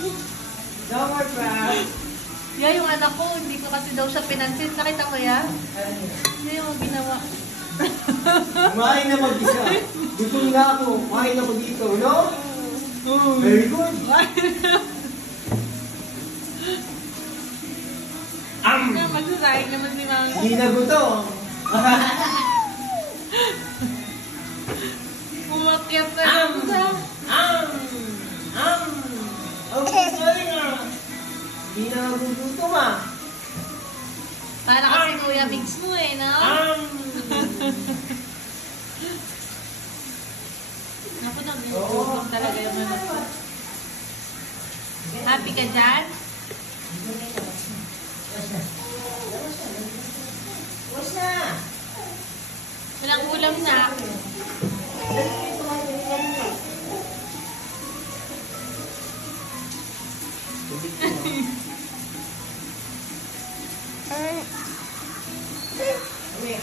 No more crabs. Yeah, yung anak ko, hindi ko kasi daw siya pinansin. Nakita mo yan? Yan yung ginawa. Kumain na mag-isa. Gutom na ako. Kumain ako dito, no? Very good. Magsasahin naman si Mami. Hindi na gutom. Umakyat na lang siya. Okay, sorry na. Hindi na nagugutom ah. Para kasi Kuya Mix mo eh, no? Naku na, gutom talaga yung anak ko. Happy ka dyan? Wash na. Walang ulam na. Okay.